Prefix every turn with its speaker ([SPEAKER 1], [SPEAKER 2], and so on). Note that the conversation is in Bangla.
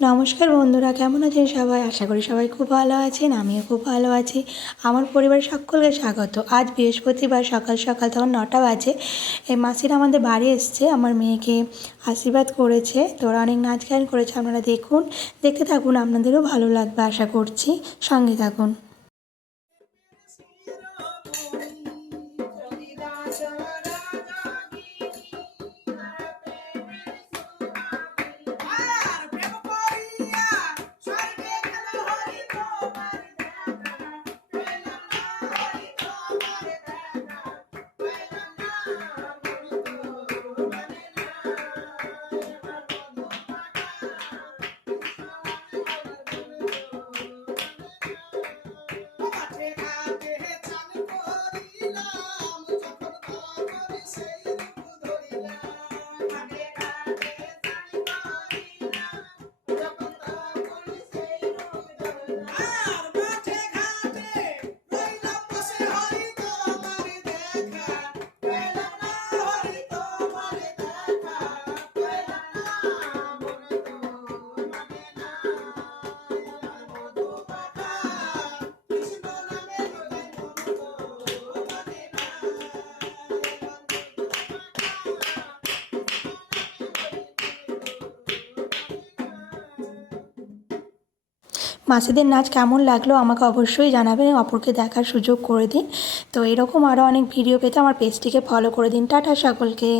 [SPEAKER 1] নমস্কার বন্ধুরা, কেমন আছেন সবাই? আশা করি সবাই খুব ভালো আছেন, আমিও খুব ভালো আছি। আমার পরিবার সকলকে স্বাগত। আজ বৃহস্পতিবার, সকাল সকাল তখন নটা বাজে। এই মাসিরা আমাদের বাড়ি এসছে, আমার মেয়েকে আশীর্বাদ করেছে, তোরা অনেক নাচ গান করেছে, আপনারা দেখুন, দেখতে থাকুন, আপনাদেরও ভালো লাগবে, আশা করছি। সঙ্গে থাকুন। মাসিদের নাচ কেমন লাগল আমাকে অবশ্যই জানাবেন অপরকে দেখার সুযোগ করে দিন তো এরকম আরও অনেক ভিডিও পেতে আমার পেজটিকে ফলো করে দিন। টাটা সকলকে।